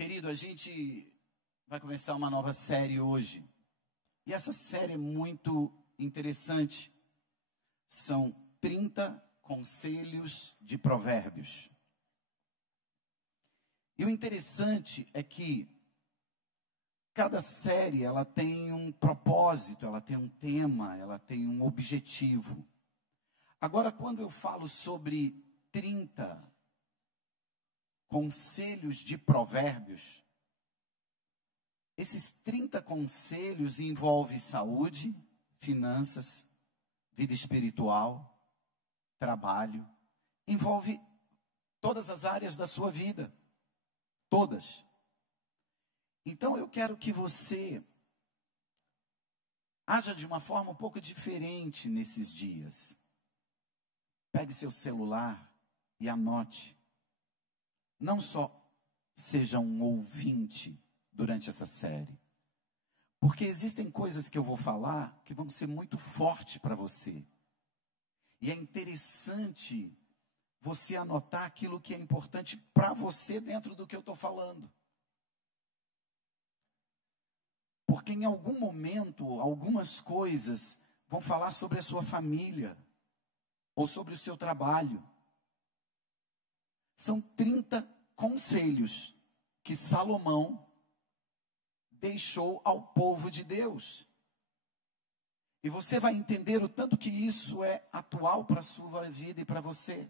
Querido, a gente vai começar uma nova série hoje. E essa série é muito interessante. São 30 conselhos de provérbios. E o interessante é que cada série ela tem um propósito, ela tem um tema, ela tem um objetivo. Agora, quando eu falo sobre 30 conselhos de provérbios, esses 30 conselhos envolvem saúde, finanças, vida espiritual, trabalho, envolve todas as áreas da sua vida, todas. Então eu quero que você haja de uma forma um pouco diferente nesses dias. Pegue seu celular e anote. Não só seja um ouvinte durante essa série, porque existem coisas que eu vou falar que vão ser muito fortes para você. E é interessante você anotar aquilo que é importante para você dentro do que eu estou falando. Porque em algum momento, algumas coisas vão falar sobre a sua família, ou sobre o seu trabalho. São 30 conselhos que Salomão deixou ao povo de Deus. E você vai entender o tanto que isso é atual para a sua vida e para você.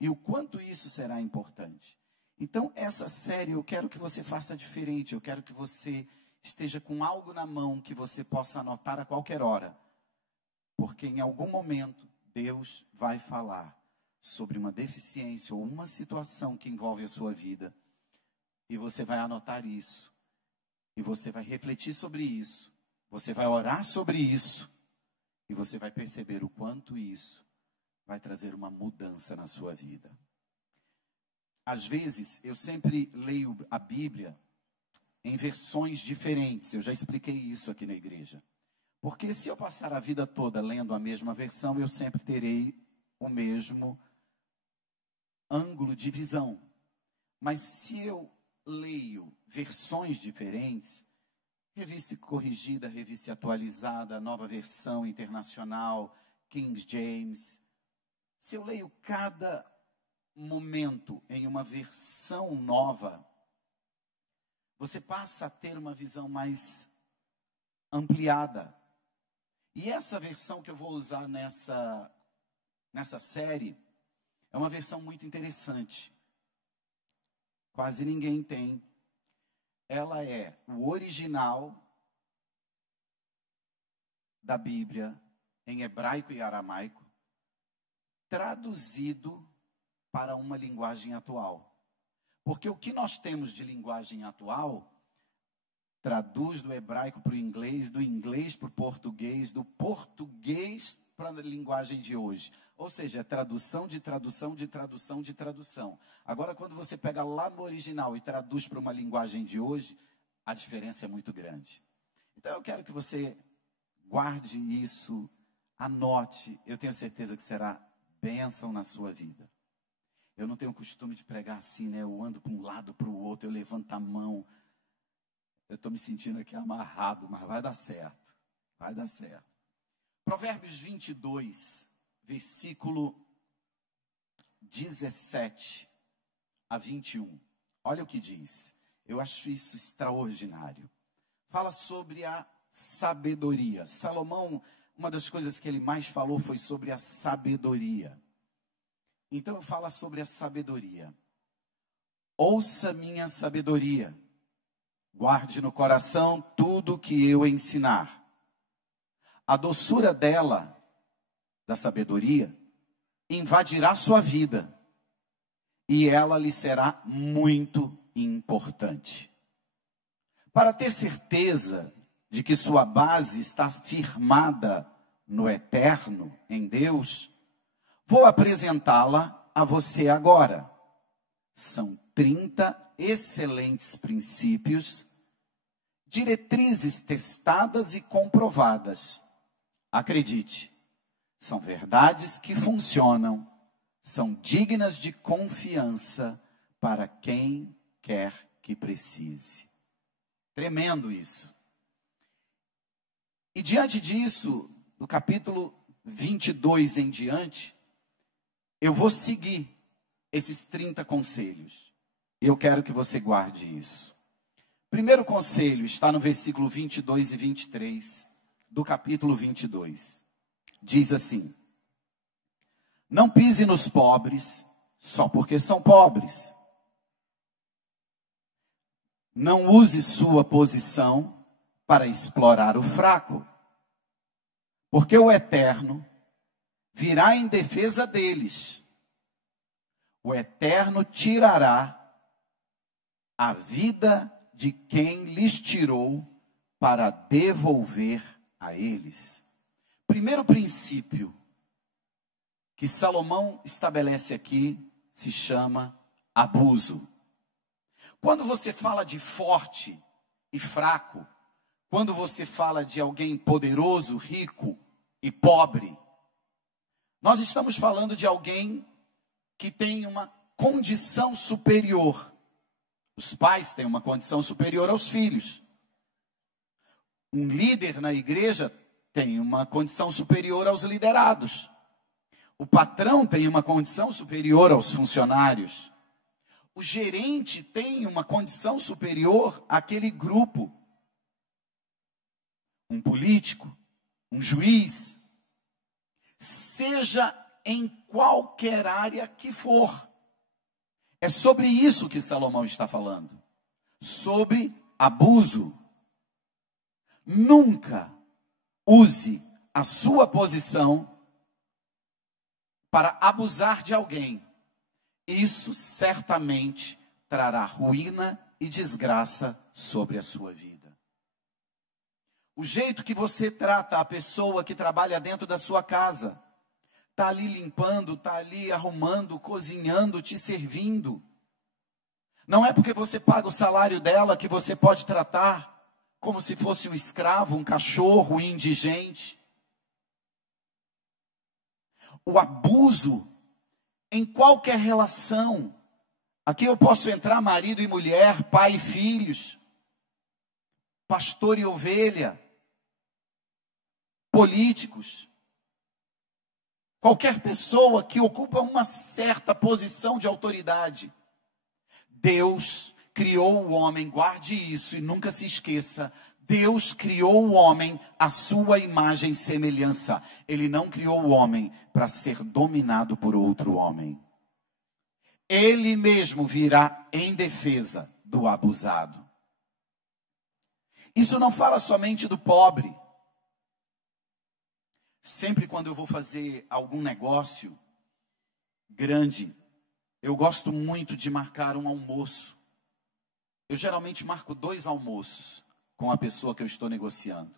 E o quanto isso será importante. Então, essa série eu quero que você faça diferente. Eu quero que você esteja com algo na mão que você possa anotar a qualquer hora. Porque em algum momento Deus vai falar sobre uma deficiência ou uma situação que envolve a sua vida. E você vai anotar isso. E você vai refletir sobre isso. Você vai orar sobre isso. E você vai perceber o quanto isso vai trazer uma mudança na sua vida. Às vezes, eu sempre leio a Bíblia em versões diferentes. Eu já expliquei isso aqui na igreja. Porque se eu passar a vida toda lendo a mesma versão, eu sempre terei o mesmo ângulo de visão. Mas se eu leio versões diferentes, revista corrigida, revista atualizada, nova versão internacional, King James, se eu leio cada momento em uma versão nova, você passa a ter uma visão mais ampliada. E essa versão que eu vou usar nessa série é uma versão muito interessante. Quase ninguém tem. Ela é o original da Bíblia em hebraico e aramaico, traduzido para uma linguagem atual. Porque o que nós temos de linguagem atual traduz do hebraico para o inglês, do inglês para o português, do português para a linguagem de hoje. Ou seja, é tradução de tradução de tradução de tradução. Agora, quando você pega lá no original e traduz para uma linguagem de hoje, a diferença é muito grande. Então, eu quero que você guarde isso, anote. Eu tenho certeza que será bênção na sua vida. Eu não tenho o costume de pregar assim, né? Eu ando para um lado, para o outro, eu levanto a mão. Eu estou me sentindo aqui amarrado, mas vai dar certo. Vai dar certo. Provérbios 22, versículo 17 a 21. Olha o que diz. Eu acho isso extraordinário. Fala sobre a sabedoria. Salomão, uma das coisas que ele mais falou foi sobre a sabedoria. Então fala sobre a sabedoria. Ouça minha sabedoria. Guarde no coração tudo o que eu ensinar. A doçura dela, da sabedoria, invadirá sua vida. E ela lhe será muito importante. Para ter certeza de que sua base está firmada no eterno, em Deus, vou apresentá-la a você agora. São 30 excelentes princípios, diretrizes testadas e comprovadas. Acredite, são verdades que funcionam, são dignas de confiança para quem quer que precise. Tremendo isso. E diante disso, do capítulo 22 em diante, eu vou seguir esses 30 conselhos. E eu quero que você guarde isso. Primeiro conselho está no versículo 22 e 23 do capítulo 22. Diz assim: não pise nos pobres só porque são pobres. Não use sua posição para explorar o fraco, porque o Eterno virá em defesa deles. O Eterno tirará a vida de quem lhes tirou para devolver a eles. Primeiro princípio que Salomão estabelece aqui se chama abuso. Quando você fala de forte e fraco, quando você fala de alguém poderoso, rico e pobre, nós estamos falando de alguém que tem uma condição superior. Os pais têm uma condição superior aos filhos. Um líder na igreja tem uma condição superior aos liderados. O patrão tem uma condição superior aos funcionários. O gerente tem uma condição superior àquele grupo. Um político, um juiz, seja em qualquer área que for. É sobre isso que Salomão está falando. Sobre abuso. Nunca use a sua posição para abusar de alguém. Isso certamente trará ruína e desgraça sobre a sua vida. O jeito que você trata a pessoa que trabalha dentro da sua casa, está ali limpando, está ali arrumando, cozinhando, te servindo. Não é porque você paga o salário dela que você pode tratar como se fosse um escravo, um cachorro, um indigente. O abuso em qualquer relação. Aqui eu posso entrar marido e mulher, pai e filhos, pastor e ovelha, políticos. Qualquer pessoa que ocupa uma certa posição de autoridade. Deus criou o homem, guarde isso e nunca se esqueça. Deus criou o homem à sua imagem e semelhança. Ele não criou o homem para ser dominado por outro homem. Ele mesmo virá em defesa do abusado. Isso não fala somente do pobre. Sempre quando eu vou fazer algum negócio grande, eu gosto muito de marcar um almoço. Eu geralmente marco 2 almoços com a pessoa que eu estou negociando.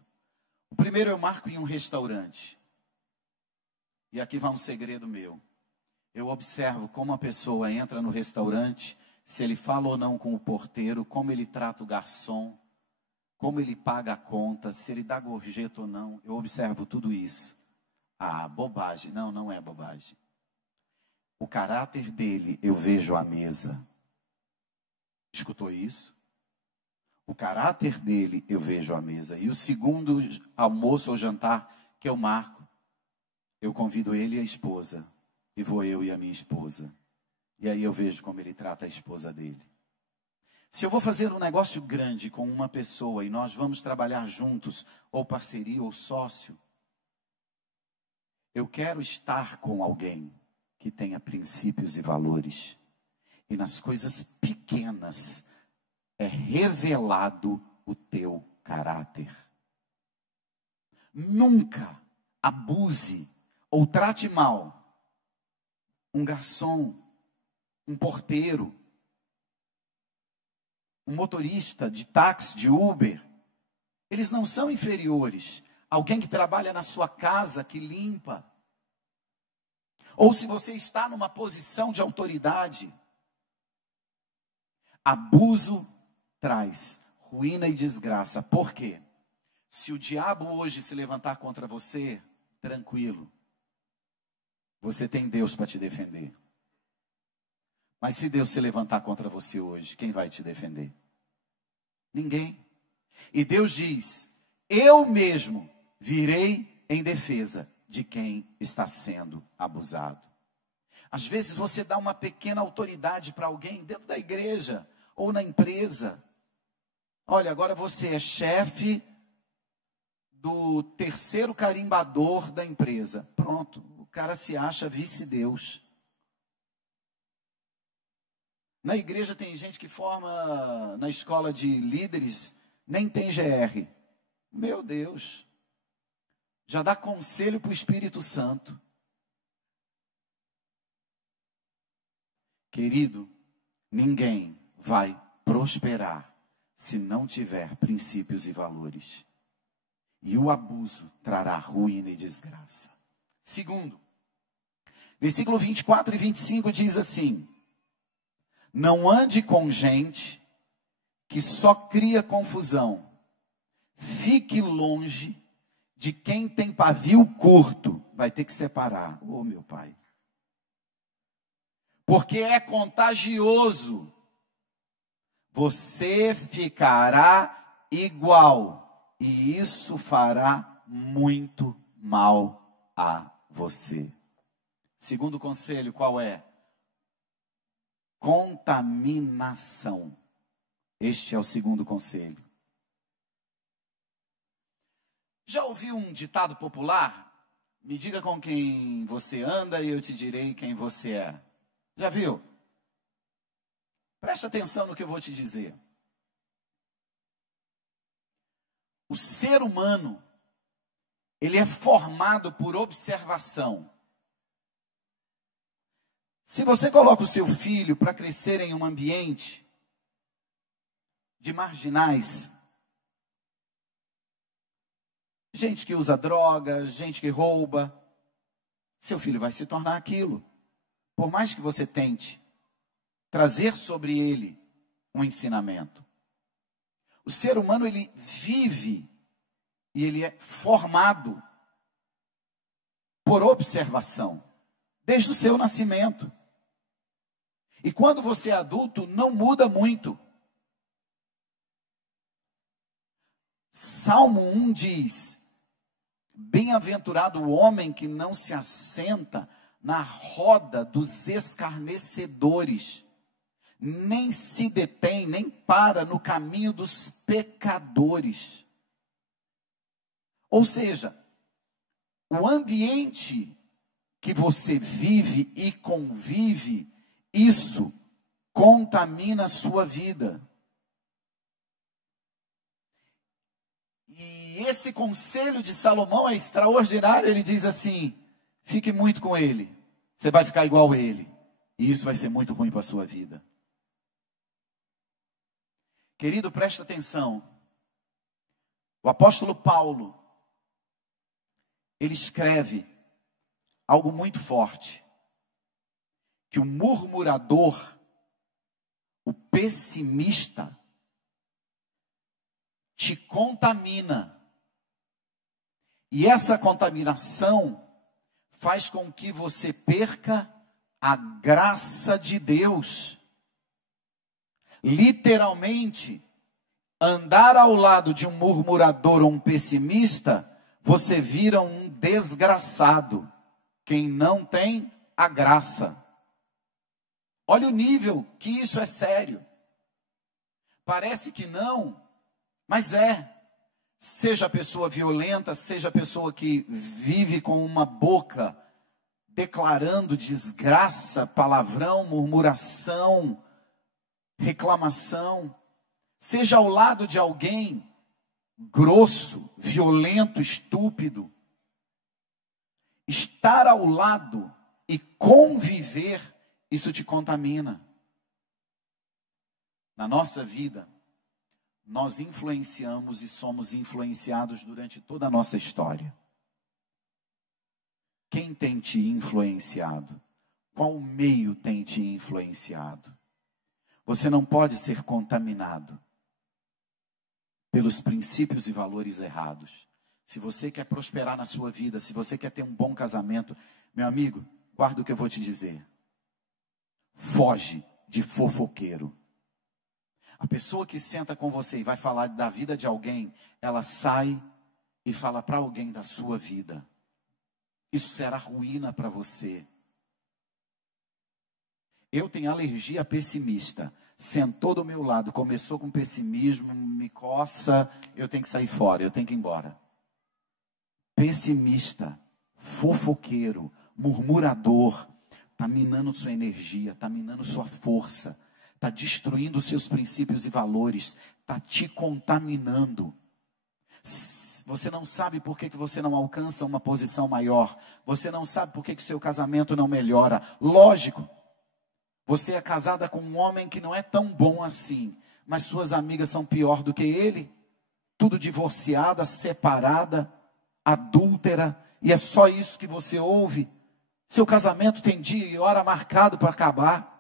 O primeiro eu marco em um restaurante. E aqui vai um segredo meu. Eu observo como a pessoa entra no restaurante, se ele fala ou não com o porteiro, como ele trata o garçom, como ele paga a conta, se ele dá gorjeta ou não. Eu observo tudo isso. Ah, bobagem. Não, não é bobagem. O caráter dele eu vejo à mesa. Escutou isso? O caráter dele eu vejo à mesa. E o segundo almoço ou jantar que eu marco, eu convido ele e a esposa. E vou eu e a minha esposa. E aí eu vejo como ele trata a esposa dele. Se eu vou fazer um negócio grande com uma pessoa e nós vamos trabalhar juntos, ou parceria ou sócio, eu quero estar com alguém que tenha princípios e valores. E nas coisas pequenas é revelado o teu caráter. Nunca abuse ou trate mal um garçom, um porteiro, um motorista de táxi, de Uber. Eles não são inferiores. Alguém que trabalha na sua casa, que limpa. Ou se você está numa posição de autoridade. Abuso traz ruína e desgraça. Por quê? Se o diabo hoje se levantar contra você, tranquilo. Você tem Deus para te defender. Mas se Deus se levantar contra você hoje, quem vai te defender? Ninguém. E Deus diz: eu mesmo virei em defesa de quem está sendo abusado. Às vezes você dá uma pequena autoridade para alguém dentro da igreja ou na empresa. Olha, agora você é chefe do terceiro carimbador da empresa. Pronto, o cara se acha vice-deus. Na igreja tem gente que forma na escola de líderes, nem tem GR. Meu Deus. Já dá conselho para o Espírito Santo. Querido, ninguém vai prosperar se não tiver princípios e valores. E o abuso trará ruína e desgraça. Segundo, versículo 24 e 25 diz assim: não ande com gente que só cria confusão. Fique longe de quem tem pavio curto. Vai ter que separar. Oh, meu pai. Porque é contagioso. Você ficará igual. E isso fará muito mal a você. Segundo conselho, qual é? Contaminação. Este é o segundo conselho. Já ouviu um ditado popular? Me diga com quem você anda e eu te direi quem você é. Já viu? Presta atenção no que eu vou te dizer. O ser humano, ele é formado por observação. Se você coloca o seu filho para crescer em um ambiente de marginais, gente que usa droga, gente que rouba, seu filho vai se tornar aquilo. Por mais que você tente trazer sobre ele um ensinamento. O ser humano, ele vive e ele é formado por observação, desde o seu nascimento. E quando você é adulto, não muda muito. Salmo 1 diz: bem-aventurado o homem que não se assenta na roda dos escarnecedores, nem se detém, nem para no caminho dos pecadores. Ou seja, o ambiente que você vive e convive, isso contamina a sua vida. E esse conselho de Salomão é extraordinário. Ele diz assim: fique muito com ele, você vai ficar igual a ele, e isso vai ser muito ruim para a sua vida. Querido, presta atenção. O apóstolo Paulo, ele escreve algo muito forte, que o murmurador, o pessimista, te contamina. E essa contaminação faz com que você perca a graça de Deus. Literalmente, andar ao lado de um murmurador ou um pessimista, você vira um desgraçado, quem não tem a graça. Olha o nível que isso é sério. Parece que não, mas é. Seja a pessoa violenta, seja a pessoa que vive com uma boca declarando desgraça, palavrão, murmuração, reclamação. Seja ao lado de alguém grosso, violento, estúpido. Estar ao lado e conviver, isso te contamina. Na nossa vida, nós influenciamos e somos influenciados durante toda a nossa história. Quem tem te influenciado? Qual meio tem te influenciado? Você não pode ser contaminado pelos princípios e valores errados. Se você quer prosperar na sua vida, se você quer ter um bom casamento, meu amigo, guarda o que eu vou te dizer. Foge de fofoqueiro. A pessoa que senta com você e vai falar da vida de alguém, ela sai e fala para alguém da sua vida. Isso será ruína para você. Eu tenho alergia a pessimista. Sentou do meu lado, começou com pessimismo, me coça, eu tenho que sair fora, eu tenho que ir embora. Pessimista, fofoqueiro, murmurador, está minando sua energia, está minando sua força, está destruindo os seus princípios e valores, está te contaminando. Você não sabe por que você não alcança uma posição maior, você não sabe por que seu casamento não melhora. Lógico, você é casada com um homem que não é tão bom assim, mas suas amigas são pior do que ele, tudo divorciada, separada, adúltera, e é só isso que você ouve. Seu casamento tem dia e hora marcado para acabar.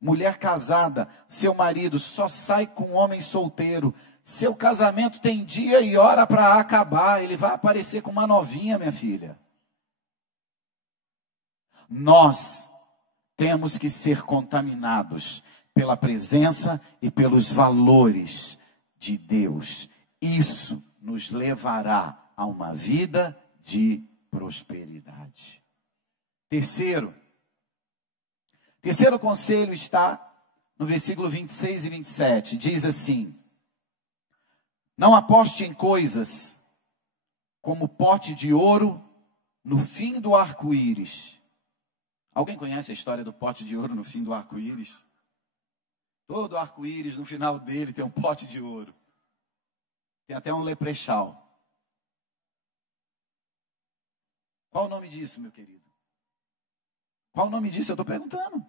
Mulher casada, seu marido só sai com um homem solteiro. Seu casamento tem dia e hora para acabar. Ele vai aparecer com uma novinha, minha filha. Nós temos que ser contaminados pela presença e pelos valores de Deus. Isso nos levará a uma vida de prosperidade. Terceiro conselho está no versículo 26 e 27. Diz assim: não aposte em coisas como pote de ouro no fim do arco-íris. Alguém conhece a história do pote de ouro no fim do arco-íris? Todo arco-íris, no final dele, tem um pote de ouro. Tem até um leprechal. Qual o nome disso, meu querido? Qual o nome disso? Eu estou perguntando.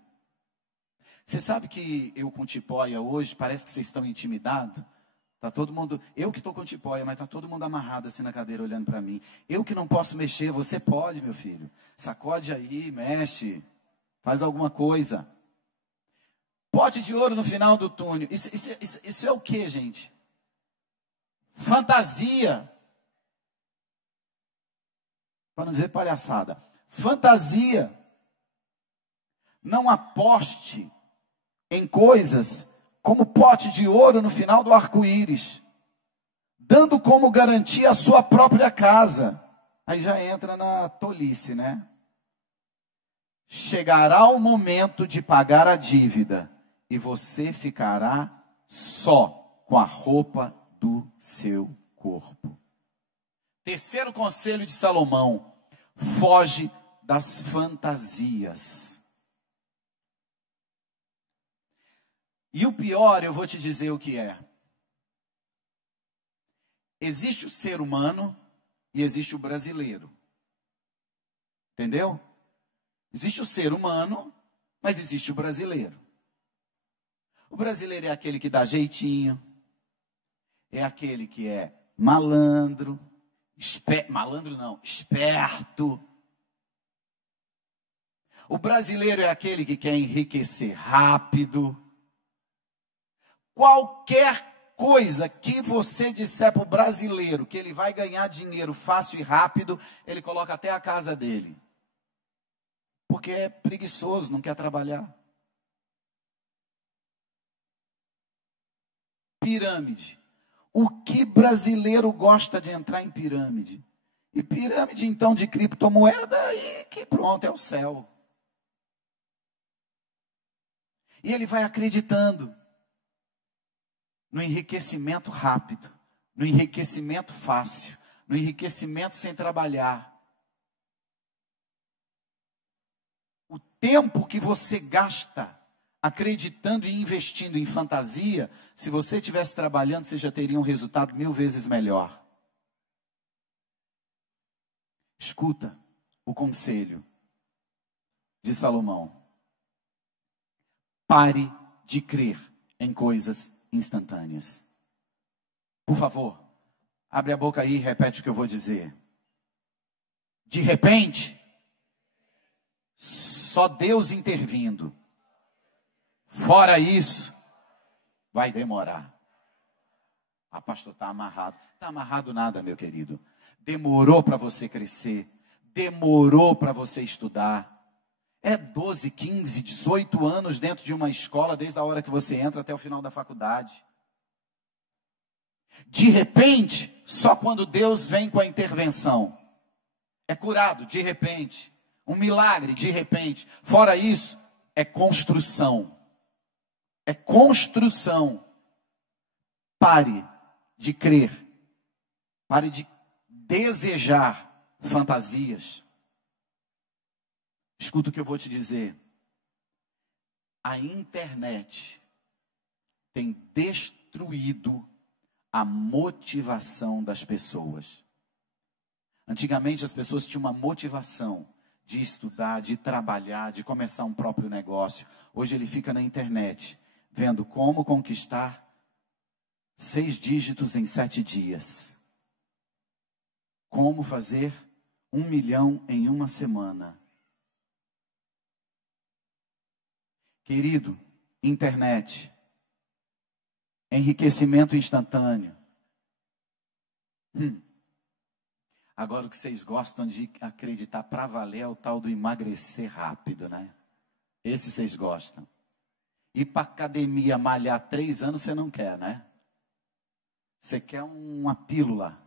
Você sabe que eu com tipóia hoje, parece que vocês estão intimidados? Está todo mundo, eu que estou com tipóia, mas está todo mundo amarrado assim na cadeira olhando para mim. Eu que não posso mexer, você pode, meu filho. Sacode aí, mexe, faz alguma coisa. Pote de ouro no final do túnel. Isso é o que, gente? Fantasia. Para não dizer palhaçada. Fantasia. Não aposte em coisas como pote de ouro no final do arco-íris, dando como garantia a sua própria casa. Aí já entra na tolice, né? Chegará o momento de pagar a dívida e você ficará só com a roupa do seu corpo. Terceiro conselho de Salomão: foge das fantasias. E o pior, eu vou te dizer o que é. Existe o ser humano e existe o brasileiro. Entendeu? Existe o ser humano, mas existe o brasileiro. O brasileiro é aquele que dá jeitinho, é aquele que é malandro, esperto. O brasileiro é aquele que quer enriquecer rápido. Qualquer coisa que você disser para o brasileiro que ele vai ganhar dinheiro fácil e rápido, ele coloca até a casa dele. Porque é preguiçoso, não quer trabalhar. Pirâmide. O que brasileiro gosta de entrar em pirâmide? E pirâmide, então, de criptomoeda, e que pronto, é o céu. E ele vai acreditando no enriquecimento rápido, no enriquecimento fácil, no enriquecimento sem trabalhar. O tempo que você gasta acreditando e investindo em fantasia, se você estivesse trabalhando, você já teria um resultado 1000 vezes melhor. Escuta o conselho de Salomão. Pare de crer em coisas instantâneas. Por favor, abre a boca aí e repete o que eu vou dizer. De repente, só Deus intervindo. Fora isso, vai demorar. Ah, pastor, está amarrado. Está amarrado nada, meu querido. Demorou para você crescer. Demorou para você estudar. É 12, 15, 18 anos dentro de uma escola, desde a hora que você entra até o final da faculdade. De repente, só quando Deus vem com a intervenção, é curado de repente. Um milagre de repente. Fora isso, é construção. É construção. Pare de crer. Pare de desejar fantasias. Escuta o que eu vou te dizer. A internet tem destruído a motivação das pessoas. Antigamente as pessoas tinham uma motivação de estudar, de trabalhar, de começar um próprio negócio. Hoje ele fica na internet, vendo como conquistar 6 dígitos em 7 dias. Como fazer 1 milhão em uma semana. Querido, internet, enriquecimento instantâneo. Agora o que vocês gostam de acreditar para valer é o tal do emagrecer rápido, né? Esse vocês gostam. Ir para academia malhar 3 anos você não quer, né? Você quer uma pílula.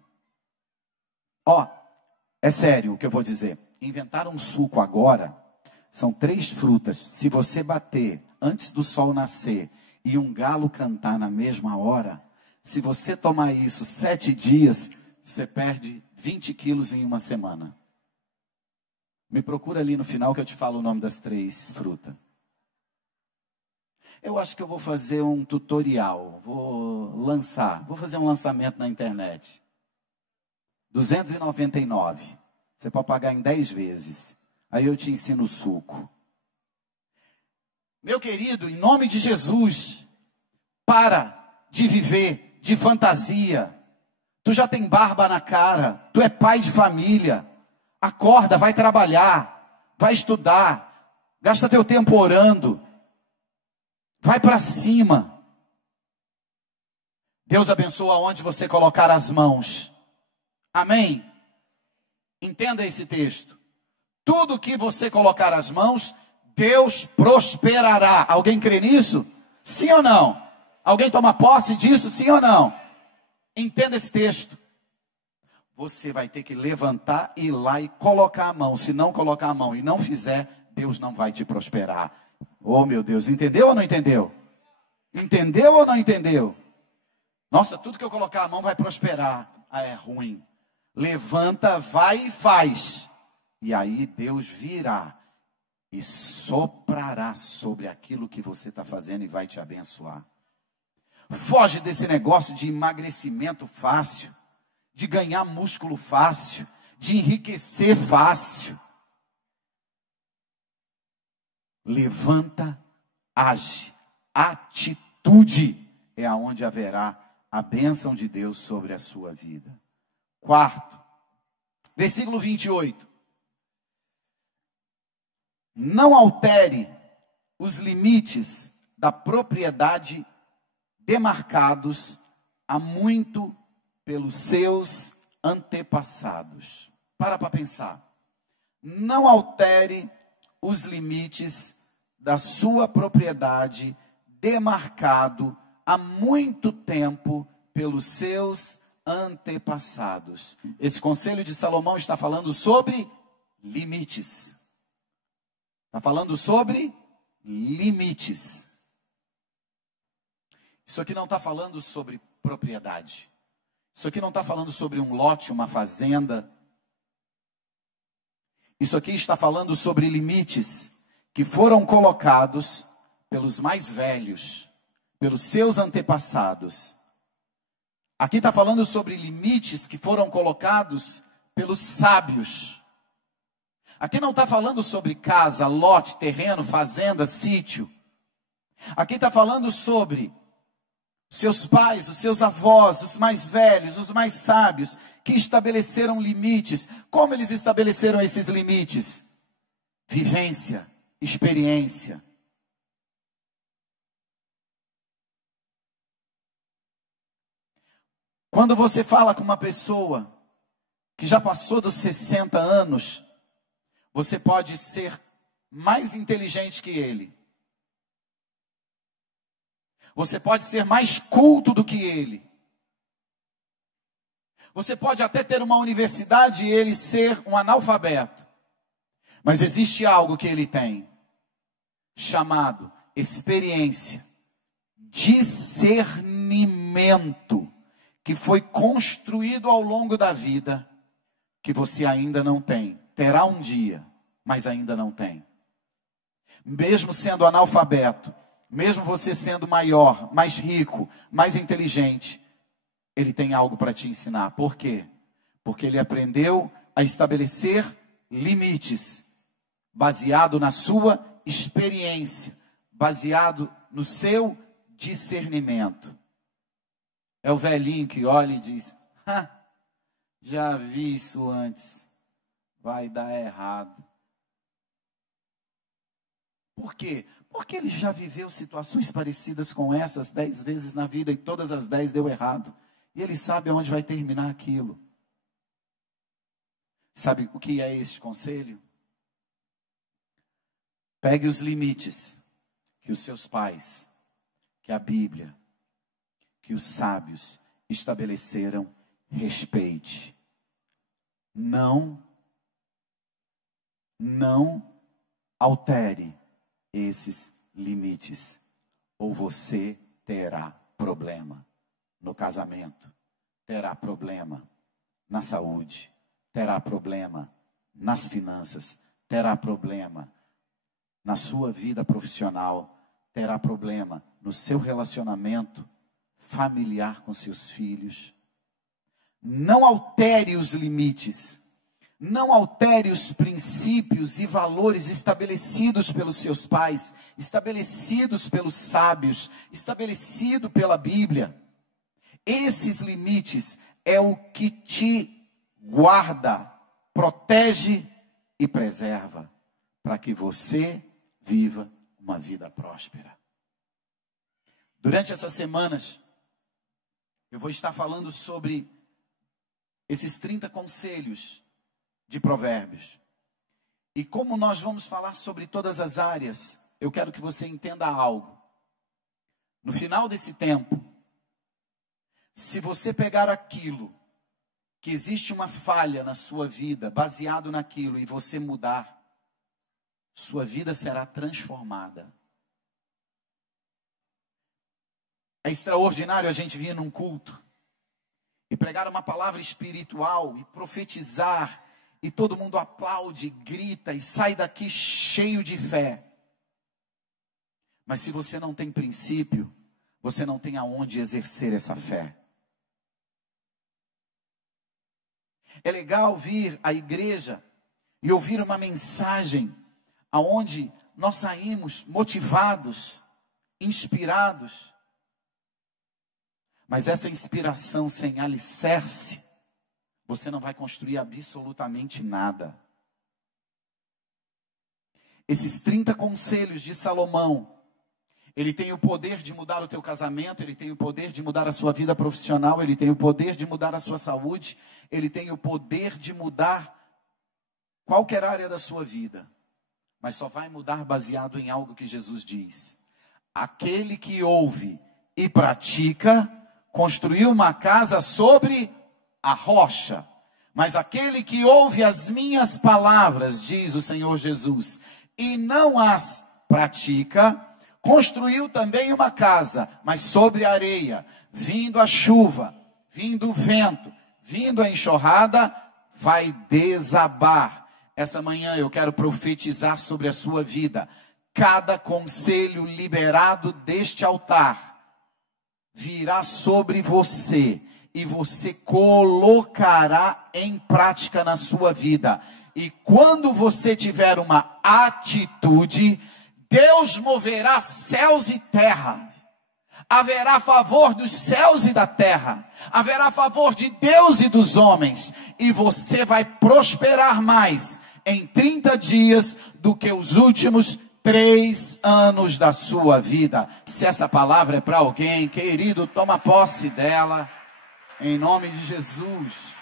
É sério o que eu vou dizer. Inventaram um suco agora. São 3 frutas. Se você bater antes do sol nascer e um galo cantar na mesma hora, se você tomar isso 7 dias, você perde 20 quilos em uma semana. Me procura ali no final que eu te falo o nome das 3 frutas. Eu acho que eu vou fazer um tutorial. Vou fazer um lançamento na internet. 299. Você pode pagar em 10 vezes. Aí eu te ensino o suco. Meu querido, em nome de Jesus, para de viver de fantasia. Tu já tem barba na cara, tu é pai de família. Acorda, vai trabalhar, vai estudar, gasta teu tempo orando. Vai para cima. Deus abençoa onde você colocar as mãos. Amém? Entenda esse texto. Tudo que você colocar as mãos, Deus prosperará. Alguém crê nisso? Sim ou não? Alguém toma posse disso? Sim ou não? Entenda esse texto. Você vai ter que levantar, ir lá e colocar a mão. Se não colocar a mão e não fizer, Deus não vai te prosperar. Oh meu Deus, entendeu ou não entendeu? Entendeu ou não entendeu? Nossa, tudo que eu colocar a mão vai prosperar. É ruim. Levanta, vai e faz. E aí Deus virá e soprará sobre aquilo que você está fazendo e vai te abençoar. Foge desse negócio de emagrecimento fácil, de ganhar músculo fácil, de enriquecer fácil. Levanta, age. Atitude é aonde haverá a bênção de Deus sobre a sua vida. 4, versículo 28. Não altere os limites da propriedade demarcados há muito pelos seus antepassados. Para pensar. Não altere os limites da sua propriedade demarcado há muito tempo pelos seus antepassados. Esse conselho de Salomão está falando sobre limites. Está falando sobre limites. Isso aqui não está falando sobre propriedade. Isso aqui não está falando sobre um lote, uma fazenda. Isso aqui está falando sobre limites que foram colocados pelos mais velhos, pelos seus antepassados. Aqui está falando sobre limites que foram colocados pelos sábios. Aqui não está falando sobre casa, lote, terreno, fazenda, sítio. Aqui está falando sobre seus pais, os seus avós, os mais velhos, os mais sábios, que estabeleceram limites. Como eles estabeleceram esses limites? Vivência, experiência. Quando você fala com uma pessoa que já passou dos 60 anos, você pode ser mais inteligente que ele. Você pode ser mais culto do que ele. Você pode até ter uma universidade e ele ser um analfabeto. Mas existe algo que ele tem, chamado experiência, discernimento, que foi construído ao longo da vida, que você ainda não tem. Terá um dia, mas ainda não tem. Mesmo sendo analfabeto, mesmo você sendo maior, mais rico, mais inteligente, ele tem algo para te ensinar. Por quê? Porque ele aprendeu a estabelecer limites, baseado na sua experiência, baseado no seu discernimento. É o velhinho que olha e diz: já vi isso antes, vai dar errado. Por quê? Porque ele já viveu situações parecidas com essas 10 vezes na vida e todas as 10 deu errado. E ele sabe aonde vai terminar aquilo. Sabe o que é esse conselho? Pegue os limites que os seus pais, que a Bíblia, que os sábios estabeleceram, respeite. Não altere esses limites, ou você terá problema no casamento, terá problema na saúde, terá problema nas finanças, terá problema na sua vida profissional, terá problema no seu relacionamento familiar com seus filhos. Não altere os limites, não altere os princípios e valores estabelecidos pelos seus pais, estabelecidos pelos sábios, estabelecido pela Bíblia. Esses limites é o que te guarda, protege e preserva, para que você viva uma vida próspera. Durante essas semanas, eu vou estar falando sobre esses 30 conselhos de Provérbios. E como nós vamos falar sobre todas as áreas, eu quero que você entenda algo. No final desse tempo, se você pegar aquilo, que existe uma falha na sua vida, baseado naquilo, e você mudar, sua vida será transformada. É extraordinário a gente vir num culto e pregar uma palavra espiritual e profetizar, e todo mundo aplaude, grita e sai daqui cheio de fé. Mas se você não tem princípio, você não tem aonde exercer essa fé. É legal vir à igreja e ouvir uma mensagem aonde nós saímos motivados, inspirados. Mas essa inspiração sem alicerce, você não vai construir absolutamente nada. Esses 30 conselhos de Salomão, ele tem o poder de mudar o teu casamento, ele tem o poder de mudar a sua vida profissional, ele tem o poder de mudar a sua saúde, ele tem o poder de mudar qualquer área da sua vida. Mas só vai mudar baseado em algo que Jesus diz. Aquele que ouve e pratica, construiu uma casa sobre a rocha. Mas aquele que ouve as minhas palavras, diz o Senhor Jesus, e não as pratica, construiu também uma casa, mas sobre a areia, vindo a chuva, vindo o vento, vindo a enxurrada, vai desabar. Essa manhã eu quero profetizar sobre a sua vida. Cada conselho liberado deste altar virá sobre você e você colocará em prática na sua vida. E quando você tiver uma atitude, Deus moverá céus e terra. Haverá favor dos céus e da terra. Haverá favor de Deus e dos homens. E você vai prosperar mais em 30 dias do que os últimos 3 anos da sua vida. Se essa palavra é para alguém, querido, toma posse dela, em nome de Jesus.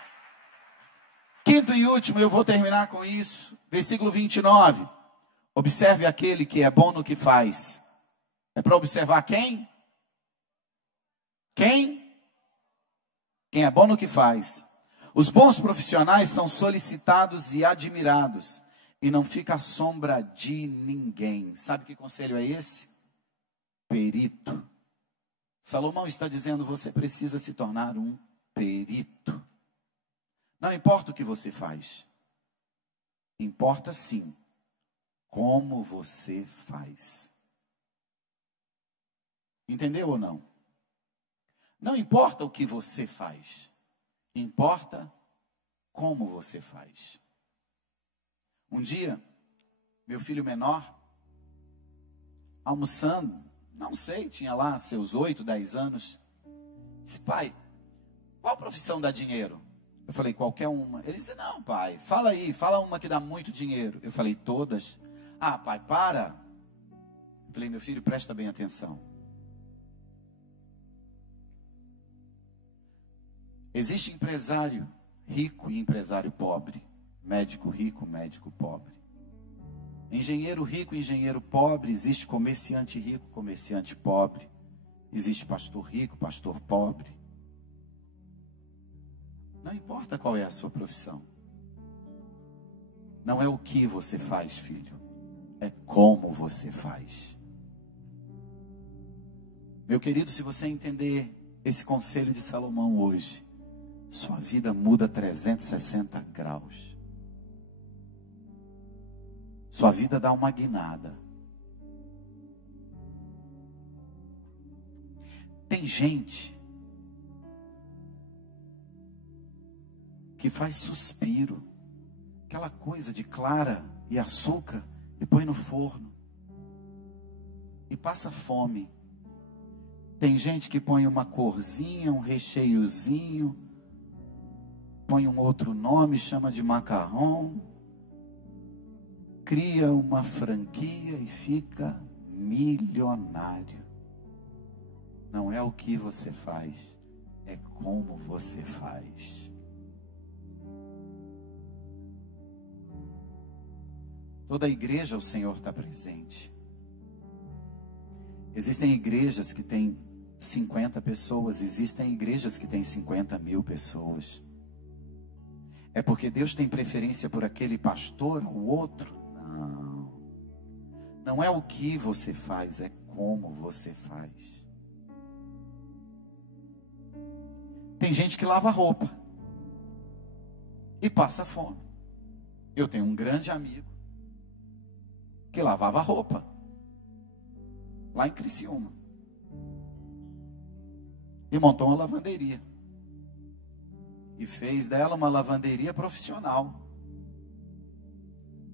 Quinto e último, eu vou terminar com isso. Versículo 29. Observe aquele que é bom no que faz. É para observar quem? Quem? Quem é bom no que faz. Os bons profissionais são solicitados e admirados. E não fica à sombra de ninguém. Sabe que conselho é esse? Perito. Salomão está dizendo, você precisa se tornar um perito. Não importa o que você faz. Importa sim como você faz. Entendeu ou não? Não importa o que você faz. Importa como você faz. Um dia, meu filho menor, almoçando, não sei, tinha lá seus 8, 10 anos, disse, pai, qual profissão dá dinheiro? Eu falei, qualquer uma. Ele disse, não pai, fala aí, fala uma que dá muito dinheiro. Eu falei, todas. Ah pai, para. Eu falei, meu filho, presta bem atenção. Existe empresário rico e empresário pobre. Médico rico, médico pobre. Engenheiro rico, engenheiro pobre. Existe comerciante rico, comerciante pobre. Existe pastor rico, pastor pobre. Não importa qual é a sua profissão. Não é o que você faz, filho. É como você faz. Meu querido, se você entender esse conselho de Salomão hoje, sua vida muda 360 graus. Sua vida dá uma guinada. Tem gente que faz suspiro, aquela coisa de clara e açúcar, e põe no forno, e passa fome. Tem gente que põe uma corzinha, um recheiozinho, põe um outro nome, chama de macarrão, cria uma franquia e fica milionário. Não é o que você faz, é como você faz. Toda igreja o Senhor está presente. Existem igrejas que têm 50 pessoas, existem igrejas que têm 50.000 pessoas. É porque Deus tem preferência por aquele pastor ou outro? Não. Não é o que você faz, é como você faz. Tem gente que lava roupa e passa fome. Eu tenho um grande amigo que lavava roupa lá em Criciúma e montou uma lavanderia e fez dela uma lavanderia profissional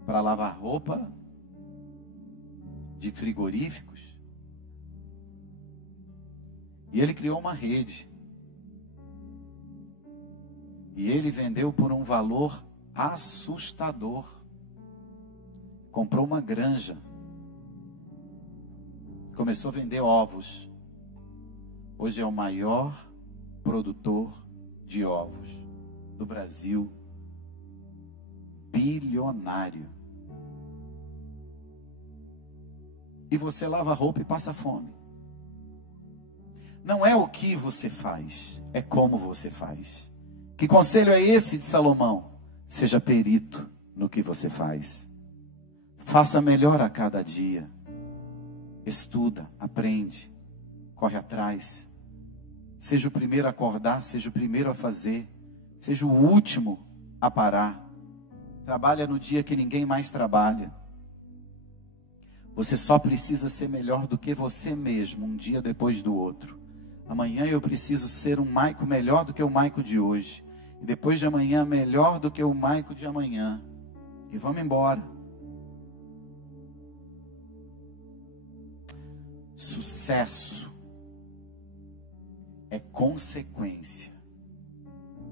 para lavar roupa de frigoríficos. E ele criou uma rede e ele vendeu por um valor assustador. Comprou uma granja, começou a vender ovos. Hoje é o maior produtor de ovos do Brasil, bilionário. E você lava roupa e passa fome. Não é o que você faz, é como você faz. Que conselho é esse de Salomão? Seja perito no que você faz. Faça melhor a cada dia. Estuda, aprende, corre atrás. Seja o primeiro a acordar, seja o primeiro a fazer, seja o último a parar. Trabalha no dia que ninguém mais trabalha. Você só precisa ser melhor do que você mesmo, um dia depois do outro. Amanhã eu preciso ser um Maico melhor do que o Maico de hoje. E depois de amanhã, melhor do que o Maico de amanhã. E vamos embora. Sucesso é consequência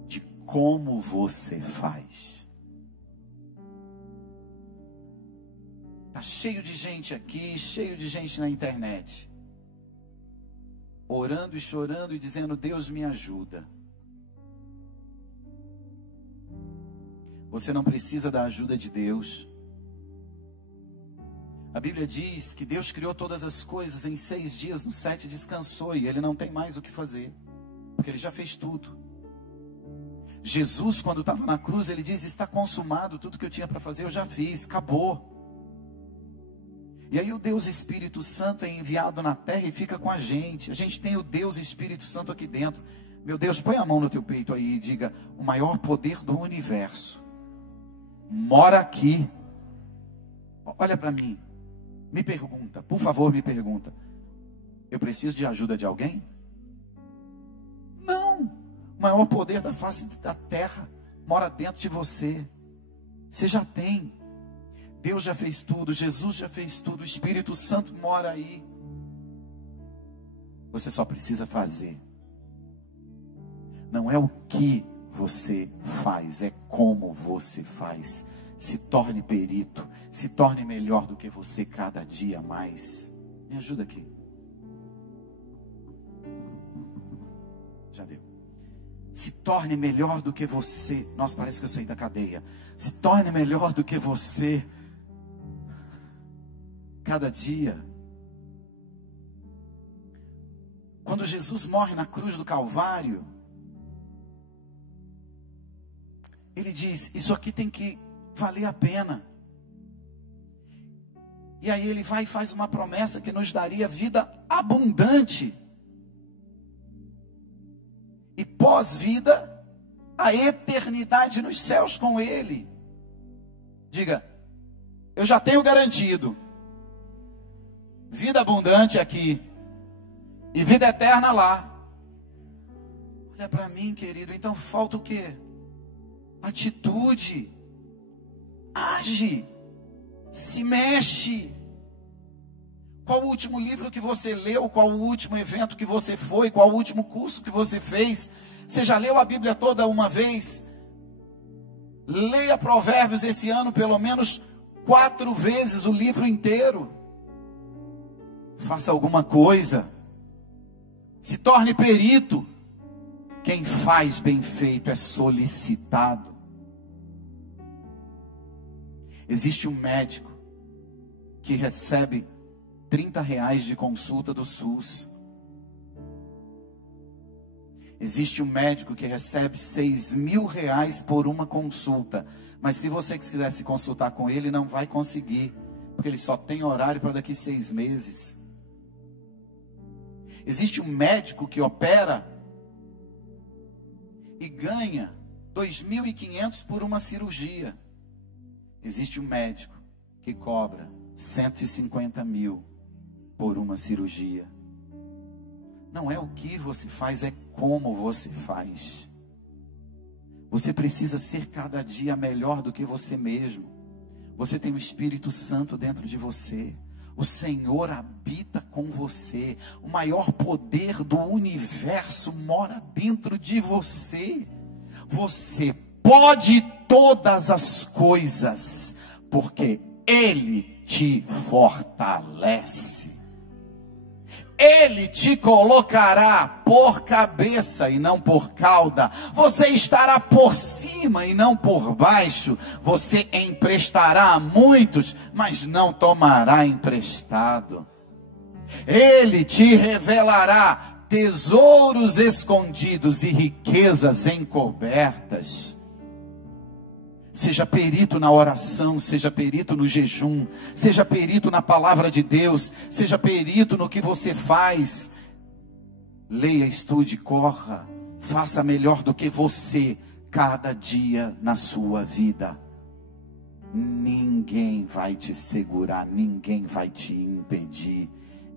de como você faz. Está cheio de gente aqui, cheio de gente na internet, orando e chorando e dizendo, Deus me ajuda. Você não precisa da ajuda de Deus. A Bíblia diz que Deus criou todas as coisas em 6 dias, no 7 descansou, e Ele não tem mais o que fazer, porque Ele já fez tudo. Jesus, quando estava na cruz, Ele diz: está consumado, tudo que eu tinha para fazer eu já fiz, acabou. E aí o Deus Espírito Santo é enviado na terra e fica com a gente tem o Deus Espírito Santo aqui dentro. Meu Deus, põe a mão no teu peito aí e diga: o maior poder do universo mora aqui. Olha para mim, me pergunta, por favor, me pergunta: eu preciso de ajuda de alguém? Não. O maior poder da face da terra mora dentro de você. Você já tem. Deus já fez tudo, Jesus já fez tudo, o Espírito Santo mora aí. Você só precisa fazer. Não é o que você faz, é como você faz. Se torne perito, se torne melhor do que você cada dia mais. Me ajuda aqui. Já deu. Se torne melhor do que você. Nossa, parece que eu saí da cadeia. Se torne melhor do que você cada dia. Quando Jesus morre na cruz do Calvário, Ele diz: isso aqui tem que valer a pena. E aí Ele vai e faz uma promessa que nos daria vida abundante. E pós-vida, a eternidade nos céus com Ele. Diga: eu já tenho garantido vida abundante aqui e vida eterna lá. Olha para mim, querido. Então falta o quê? Atitude. Age. Se mexe. Qual o último livro que você leu? Qual o último evento que você foi? Qual o último curso que você fez? Você já leu a Bíblia toda uma vez? Leia Provérbios esse ano pelo menos 4 vezes o livro inteiro. Faça alguma coisa. Se torne perito. Quem faz bem feito é solicitado. Existe um médico que recebe R$30 de consulta do SUS. Existe um médico que recebe R$6.000 por uma consulta. Mas se você quiser se consultar com ele, não vai conseguir, porque ele só tem horário para daqui 6 meses. Existe um médico que opera e ganha R$2.500 por uma cirurgia. Existe um médico que cobra R$150.000 por uma cirurgia. Não é o que você faz, é como você faz. Você precisa ser cada dia melhor do que você mesmo. Você tem o Espírito Santo dentro de você. O Senhor habita com você. O maior poder do universo mora dentro de você. Você pode todas as coisas, porque Ele te fortalece. Ele te colocará por cabeça e não por cauda. Você estará por cima e não por baixo. Você emprestará a muitos, mas não tomará emprestado. Ele te revelará tesouros escondidos e riquezas encobertas. Seja perito na oração, seja perito no jejum, seja perito na palavra de Deus, seja perito no que você faz. Leia, estude, corra, faça melhor do que você cada dia na sua vida. Ninguém vai te segurar, ninguém vai te impedir.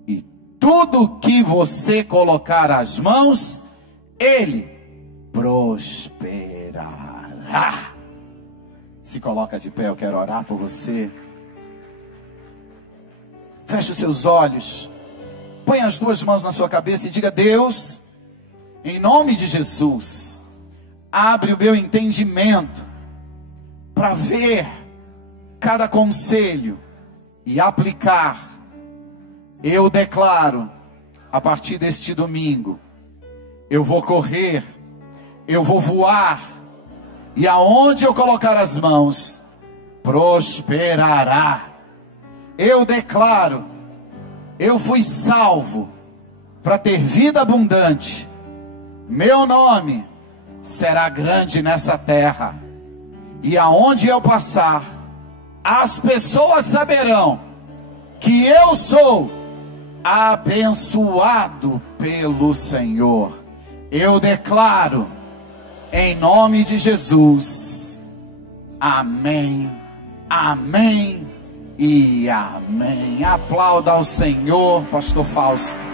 E tudo que você colocar as mãos, Ele prosperará. Se coloca de pé, eu quero orar por você. Feche os seus olhos. Põe as 2 mãos na sua cabeça e diga: Deus, em nome de Jesus, abre o meu entendimento para ver cada conselho e aplicar. Eu declaro, a partir deste domingo, eu vou correr, eu vou voar, e aonde eu colocar as mãos, prosperará. Eu declaro, eu fui salvo para ter vida abundante. Meu nome será grande nessa terra. E aonde eu passar, as pessoas saberão que eu sou abençoado pelo Senhor. Eu declaro, em nome de Jesus. Amém, amém e amém. Aplauda ao Senhor, pastor Fausto.